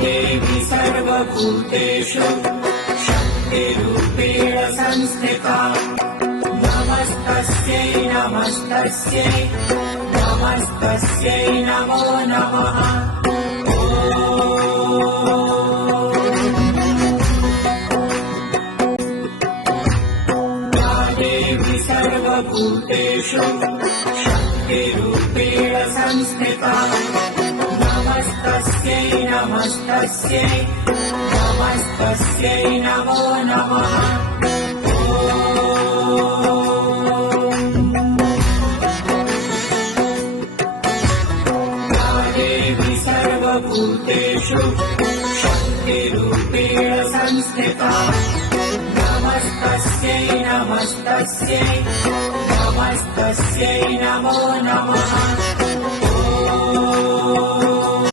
देवी सर्वभूतेषु शक्तिरूपेण संस्थिता नमस्तस्यै नमस्तस्यै नमस्तस्यै नमो नमः। या देवी सर्वभूतेषु शक्तिरूपेण संस्थिता नमस्तस्यै नमस्तस्यै नमस्तस्यै नमो नमः। या देवी सर्वभूतेषु शक्तिरूपेण संस्थिता नमस्तस्यै नमस्तस्यै नमस्तस्यै नमो नमः।